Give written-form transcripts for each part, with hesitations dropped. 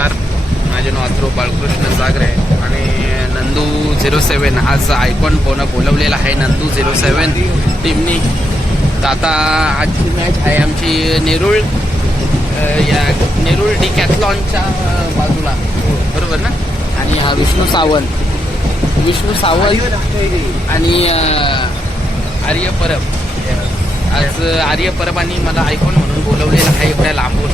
नमस्कार, माझे नाव अथर्व बाळकृष्ण सागरे आणि नंदू 07 आज आयकॉन बोलवलेला आहे. नंदू 07 टीमनी. तर आता आजची मॅच आहे आमची नेरूळ या नेरूळ डिकॅथलॉनच्या बाजूला, बरोबर ना. आणि हा विष्णू सावंत आणि आर्य परब. आज आर्य परबांनी मला आयकॉन म्हणून बोलवलेलं आहे एवढ्या लांबून.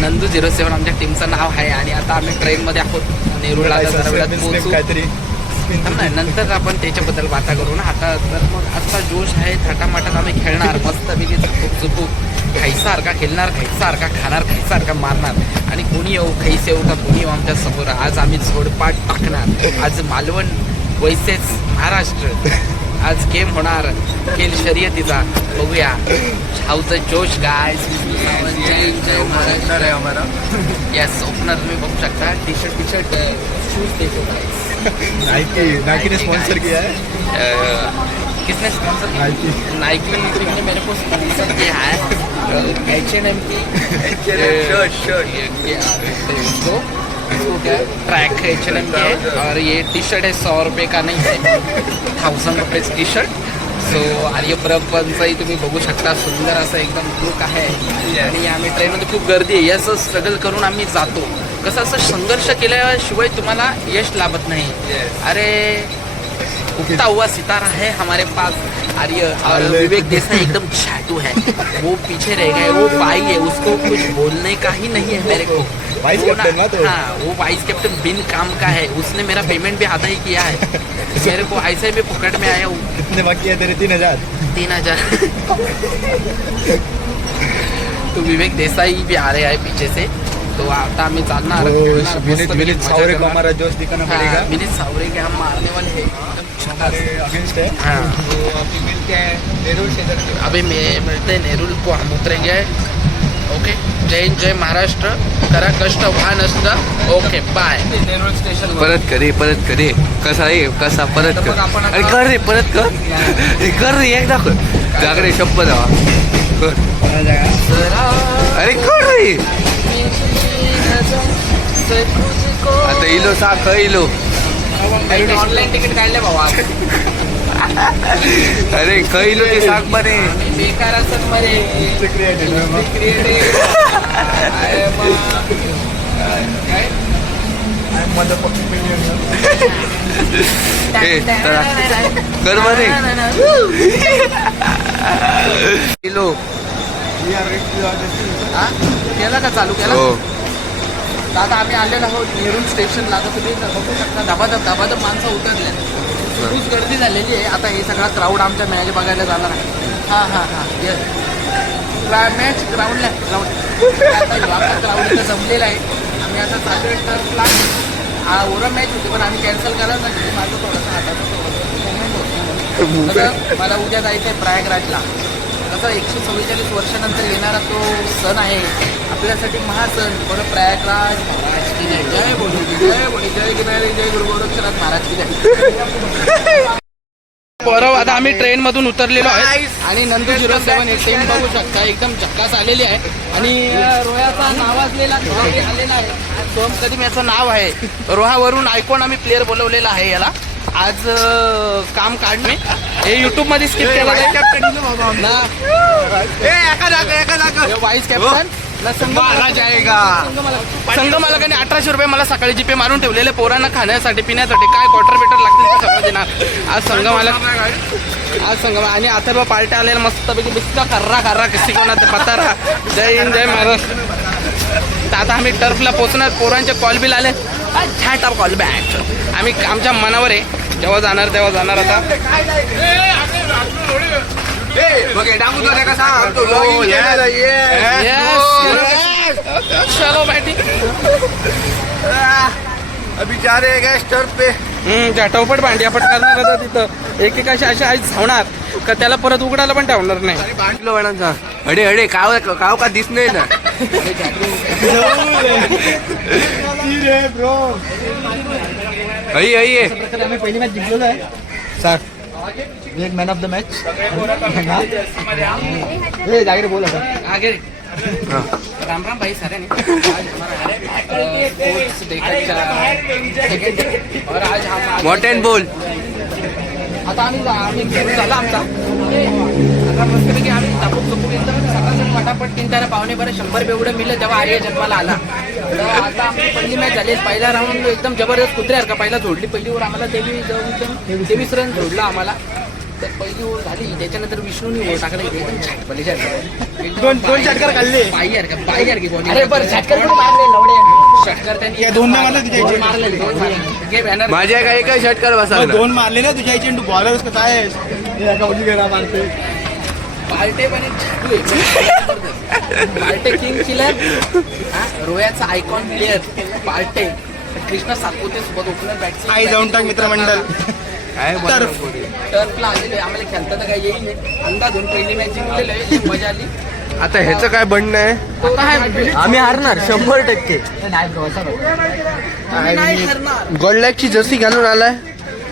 नंदू 07 आमच्या टीमचं नाव आहे आणि आता आम्ही ट्रेनमध्ये आहोत नेरूळला. जरा वेळात पोहोचू. नंतर आपण त्याच्याबद्दल बाता करू ना. आता तर मग आजचा जोश आहे, थाटामाटात आम्ही खेळणार मस्तपैकी, झुकू खायसारखा खेळणार, खायसारखा खाणार, खायसारखा मारणार. आणि कोणी येऊ खैस येऊ का कोणी येऊ आमच्या समोर, आज आम्ही झोडपाट टाकणार. आज मालवण वैसेच महाराष्ट्र आज गेम होणार, खेळ शर्यतीचा. बघूया छावचं जोश गायस. यस, ओपनर तुम्ही बघू शकता. टी शर्ट शूज देखो गाइस. नाइकी ने स्पॉन्सर किया है. किसने स्पॉन्सर किया? नाइकी ने मेरे को स्पॉन्सर किया है. H&M की ट्रैक H&M की है और ये टी शर्ट है 100 रुपये का नहीं है, 1000 रुपये टी शर्ट. सो आर्यप्रभंचंही तुम्ही बघू शकता. सुंदर असं एकदम लुक आहे. आणि आम्ही ट्रेनमध्ये खूप गर्दी आहे. याचं स्ट्रगल करून आम्ही जातो. कसं असं संघर्ष केल्याशिवाय तुम्हाला यश लाभत नाही. अरे उगता हुआ सितारा है हमारे पास आर्य. और विवेक देसाई एकदम छाटू है, वो पीछे रह गए. वो भाई है, उसको कुछ बोलने का ही नहीं है मेरे को. वाइस कैप्टन ना तो. हाँ, वो वाइस कैप्टन बिन काम का है. उसने मेरा पेमेंट भी आधा ही किया है. मेरे को ऐसे भी पकड़ में आया हूँ. कितने बाकी है तेरे? 3000. तो विवेक देसाई भी आ रहे हैं पीछे से. तो आता आम्ही चालणार. विनीत सावरे को हमारा जोश दिखाना पड़ेगा. विनीत सावरे के हम मारने वाले हैं. हमारे अगेंस्ट है. हाँ, तो अभी मिलते हैं नेरूल से. अभी मिलते हैं नेरूल को. हम उतरेंगे. ओके, जय हिंद, जय महाराष्ट्र. करा कष्ट वाहन असतं. Okay, bye. नेरूळ स्टेशन परत करे कसा आहे कसा परत कर. अरे कर रे, परत कर रे, एकदा कर. जागरे शब्द द्यावा कर. अरे कर रे. आता इलो साख इलो. ऑनलाईन तिकीट काढले भावा. अरे कैलो ते साख बने बेकार असत मरे. कर बने इलो. केला का चालू केला? हो. दादा आम्ही आलेलो आहोत नेरूळ स्टेशनला. तर तुम्ही बघू शकता धबाधब माणसं उतरल्या. खूप गर्दी झालेली आहे. आता हे सगळा क्राऊड आमच्या मॅच बघायला जाणार आहे. हां येस, मॅच ग्राउंडला आता क्राऊड इथं जमलेला आहे. आम्ही आता चालू टर्फला. ओरम मॅच होती पण आम्ही कॅन्सल करायला नाही. माझं थोडंसं हाताचं मोमेंट होतं. मला उद्या जायचं आहे प्रयागराजला. कसं 144 वर्षानंतर येणारा तो सण आहे आपल्यासाठी, महासण. बरं, प्रयागराज महाराज की जय. जय बोलो जय बोलो जय गिनारे जय गुरु गोरक्षनाथ महाराज की जय. बरोबर, आता आम्ही ट्रेन मधून उतरलेलो आहे आणि नंदू 07 हे टीम बघू शकता एकदम झक्कास आलेली आहे. आणि रोह्याचा नावाजलेला खेळाडू आलेला आहे. सोम कदम याचं नाव आहे. रोहावरून आयकॉन आम्ही प्लेअर बोलवलेला आहे याला. आज काम काढणे हे युट्यूब मध्ये स्किप केलं ना. वाईस कॅप्टन संघ मला काही 1800 रुपये मला सकाळी जीपे मारून ठेवलेले पोरांना खाण्यासाठी पिण्यासाठी. काय क्वार्टर बिटर लागतील ते सगळं देणार. आज संघ आणि अथर्व पार्ट्या आलेला मस्तपैकी बिस्ता खर्रा किसी कोणा पतारा. जय हिंद, जय महाराष्ट्र. तर आता आम्ही टर्फला पोहोचणार. पोरांचे कॉल बिल आले. छाट ऑफ कॉल बॅक. आम्ही आमच्या मनावर आहे, जेव्हा जाणार तेव्हा जाणार. आता चलो बैठी. अभी जा रहे हैं गैस टर्फ पे. टवपट भांडियापट करणार आता तिथं. एकेकाशी अशी आज धावणार का त्याला परत उघडायला पण ठेवणार नाही. अडे काव का दिस नाही ना. ब्रो आई आम्ही पहिली मॅच जिंकलेलो आहे सर. एक मॅन ऑफ द मॅच. जागे बोल आता. आगे हाँ. राम राम भाई सारे ने आज हमारा स्पोर्ट्स डे का सेकंड और आज हम मोठ्यान बोल. आता आम्ही घेऊन झाला आमचा आता मस्तपैकी आम्ही तापूक चुपूक एकदम सकाळ पटापट 3 पावणे बरं 100 बेवढं मिळलं तेव्हा आर्य जन्माला आला. तर आता आमची पहिली मॅच झाली. पहिला राऊंड एकदम जबरदस्त कुत्र्यासारखा पहिला जोडली. पहिली ओव्हर आम्हाला जाऊन 23 रन जोडला आम्हाला. तर पहिली ओव्हर झाली त्याच्यानंतर विष्णूनी ओव्हर टाकला एकदम छाटपलीच्या दोन षटकार खाल्ले. बाई की बॉडी अरे बरं षटकार पण मारले लवडे षटकार त्यांनी या दोन मारले तुझ्या मारले दोन मारले बॅनर माझ्या काय एकच षटकार बसवला. दोन मारले ना तुझ्या इथे तू बॉलर काय आहेस मारते पार्टे पण एक छाटू आहे. पार्टे किंग किलर रोयाचा आयकॉन प्लेअर पार्टे कृष्णा सातपुते सोबत ओपनर बॅट्स आई जाऊन टाक मित्रमंडळ. काय टर्फला आलेले आम्हाला खेळता तर काही येईल नाही. अंदाजून पहिली मॅच जिंकलेलं आहे मजा आली. आता ह्याचं काय बनणं आहे. आता आहे आम्ही हारणार 100%. आम्ही नाही ठरणार. गोल्डलॅकची जर्सी घालून आलाय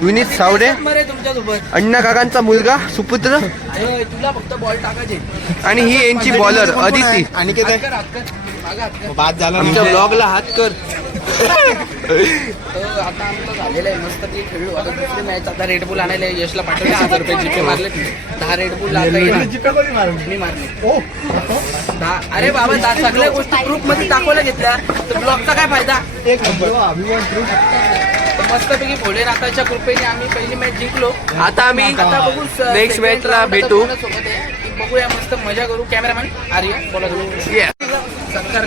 विनीत सावडे, मरे तुमच्यासोबत अण्णा काकांचा मुलगा सुपुत्र, अरे तुला फक्त बॉल टाकायचे आणि ही यांची बॉलर अदिती. आणि किती हात कर, हात कर. मागं हात कर. बाद झाला आमच्या ब्लॉगला हात कर. तर आता आमचं झालेलं आहे मस्त ते खेळलो. आता दुसरी मॅच आता रेड बुल आणायला यशला पाठवले 1000 रुपये जीपे मारले 10 रेड बुल मी मारले 10. अरे बाबा सगळ्या गोष्टी ग्रुप मध्ये दाखवल्या घेतल्या तर ब्लॉगचा काय फायदा. तर मस्तपैकी भोलेनाथाच्या कृपेने आम्ही पहिली मॅच जिंकलो. आता आम्ही आता बघू नेक्स्ट मॅचला भेटू. सोबत आहे बघूया मस्त मजा करू. कॅमेरामॅन आर्य बोला तुम्ही.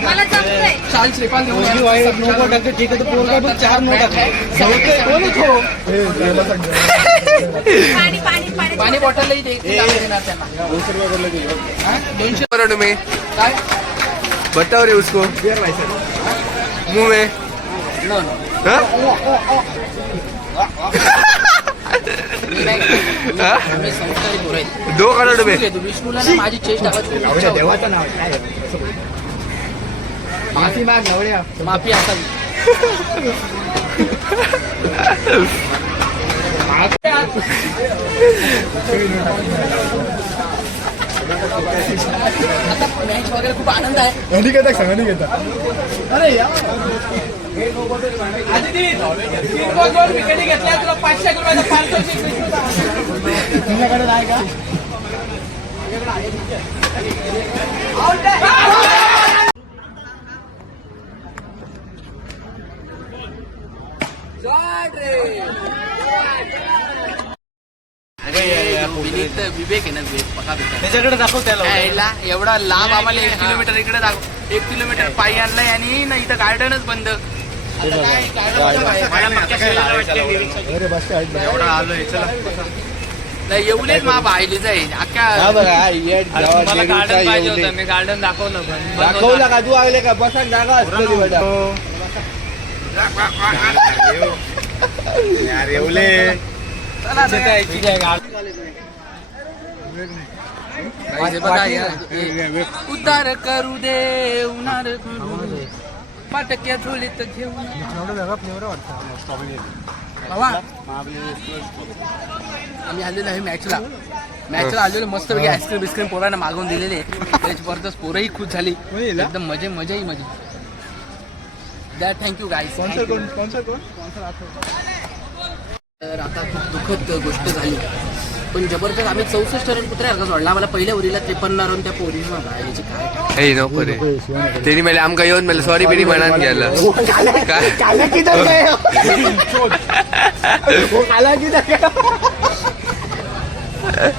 मला जमतंय. शाल श्रीपाल घेऊन या. पाणी पाणी पाणी पाणी बॉटलही देणार त्यांना. 200 करोड़ में काय बताओ रे उसको मुंह में. नो नो हाँ? मी नाही हाँ? मी संस्कारी पोरं आहेत. 2 करोड़ में. घेतो विष्णूला ना माझी चेस्ट टाकायची खूप इच्छा होती. देवाचं नाव काय माफी माग नवड्या. माफी असावी. आता मॅच वगैरे खूप आनंद आहे. आणि घेता सांगा घेता. अरे या विकेटी घेतल्या तुला 500 रुपयाचा पारितोषिक. तुझ्याकडे नाही का. विवेक आहे ना पका त्याच्याकडे दाखव त्याला. यायला एवढा लांब आम्हाला 1 किलोमीटर इकडे दाखव 1 किलोमीटर पायी आणलंय आणि ना इथं गार्डनच बंद. आता काय garden अरे बस एवढा आलोय चला नाही एवढेच मा पाहिली जाईल अख्ख्या पाहिजे होतं. मी गार्डन दाखवलं पण दाखवला का तू आले का बसा जागा असतो यार येवले. उद्धार करू दे उन्हार पाटक्या झोलीत घेऊन बाबा आम्ही आलेलो आहे मॅचला आलेलो मस्त पैकी आईस्क्रीम बिस्क्रीम पोरांना मागवून दिलेले. त्याच्यापर्यंत पोरही खुश झाली एकदम मजाही मजा. द्या थँक्यू गाईस. तर आता खूप दुःखद गोष्ट झाली पण जबरदस्त. आम्ही 64 रन कुत्र्यासारखा सोडला. आम्हाला पहिल्या ओव्हरीला 53 रन त्या पोरीनं मारायची काय. हे नको रे त्यांनी मला आमका येऊन मला सॉरी बिरी म्हणान गेला काय.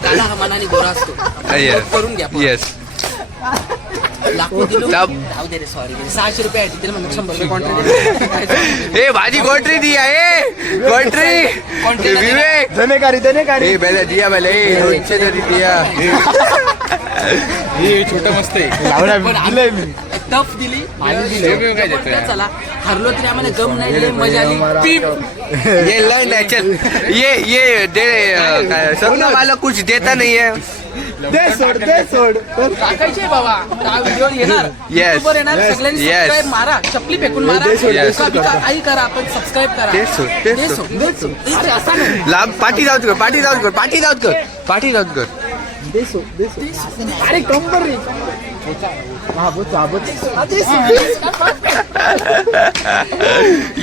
काला हा मनाने गोरा असतो. करून घ्या येस. लाखो दिलो जाऊ दे रे सॉरी 600 रुपये आहे तिला म्हणून 100 रुपये कॉन्ट्री. ए भाजी गोटरी दिया गोटरी विवेक धनेकारी ए पहले दिया पहले 200 तरी दिया. हे छोटं मस्त आहे. मी टफ दिली जबरदस्त. चला हरलो तरी आम्हाला गम नाही लय मजा आली. पीप ये लय नॅचल ये दे काय सपना वाला कुछ देता नहीं है. दे सोड टाकायचे बाबा व्हिडिओ येणार Yes. YouTubeवर येणार. सगळ्यांनी Yes. सबस्क्राईब मारा. चपली फेकून मारा. Yes. एका बिका काही करा पण सबस्क्राईब करा. तेच सोड. दे सोड. अरे असा नाही. लांब पाठी जाऊत कर पाठी जाऊत कर. अरे कंबर रे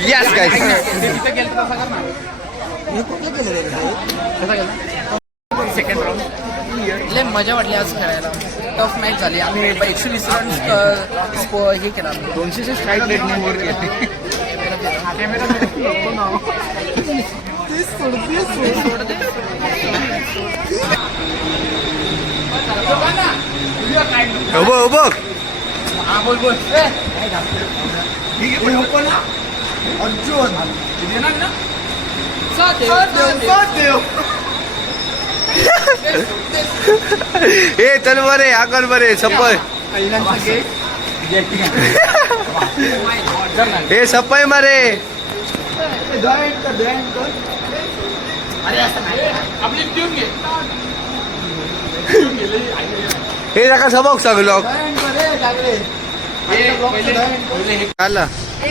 यस गाईस तिथे गेलं तर कसा करणार सेकंड राऊंड लय मजा वाटली आज खेळायला टफ मॅच झाली आम्ही 120 रन हे केला 200चे स्ट्राईक रेट मी वर घेतली उभं हा बोल बोल अर्जुन देणार ना साथ देव. ए चल बरे आकर बरे सपय ए सपय मारे अरे असं नाही आपली टीम घे हे नका सबक सगळं आला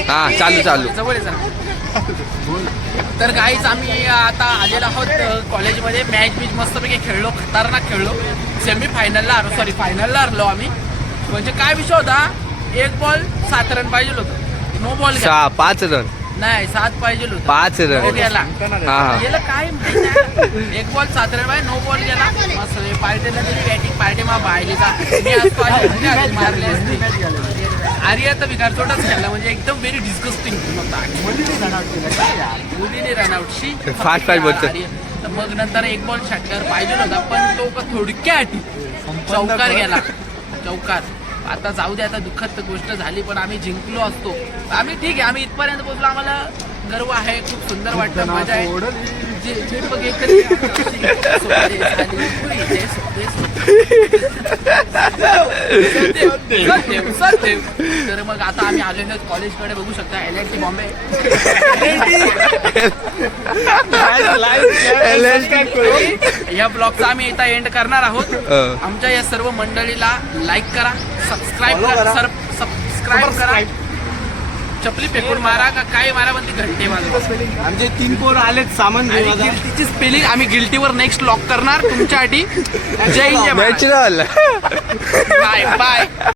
हा चालू जवळ आहे जरा. तर काहीच आम्ही आता आलेलो आहोत कॉलेजमध्ये मॅच बीच मस्तपैकी खेळलो खतरनाक खेळलो सेमीफायनलला फायनलला हरलो आम्ही म्हणजे काय विषय होता एक बॉल 7 रन पाहिजे होतं नो बॉल 5 रन नाही 7 पाहिजे होतं 5 रन गेला हा गेलं काय माहिती नाही. एक बॉल 7 रन पाहिजे नो बॉल गेला मस्त पार्टीला दिली बॅटिंग पार्टी मा बायलीचा मी असतो मारले असते आर्या तर विकारचोटच खेळला म्हणजे एकदम व्हेरी डिस्गस्टिंग मुलीने रनआउटशी फास्ट बोलतो तर मग नंतर एक बॉल षटकार पाहिजे होता पण तो थोडक्यात चौकार गेला चौकार आता जाऊ दे आता दुःखद गोष्ट झाली पण आम्ही जिंकलो असतो आम्ही ठीक आहे आम्ही इथपर्यंत पोहोचलो आम्हाला गर्व आहे खूप सुंदर वाटतं मजा आहे जे बघ एकतरी सत्यम. तर मग आता आम्ही आलेलो कॉलेजकडे बघू शकता LNT बॉम्बे या ब्लॉगचा आम्ही इथं एंड करणार आहोत आमच्या या सर्व मंडळीला लाईक करा सबस्क्राईब करा चपली फेकून मारा का काय मारा पण ती घंटे वाजवा आमचे 3 पोर आलेत सामान घेऊन आता. गिल्टीची स्पेलिंग आम्ही गिल्टीवर नेक्स्ट लॉक करणार तुमच्यासाठी जय हिंद नॅचरल बाय बाय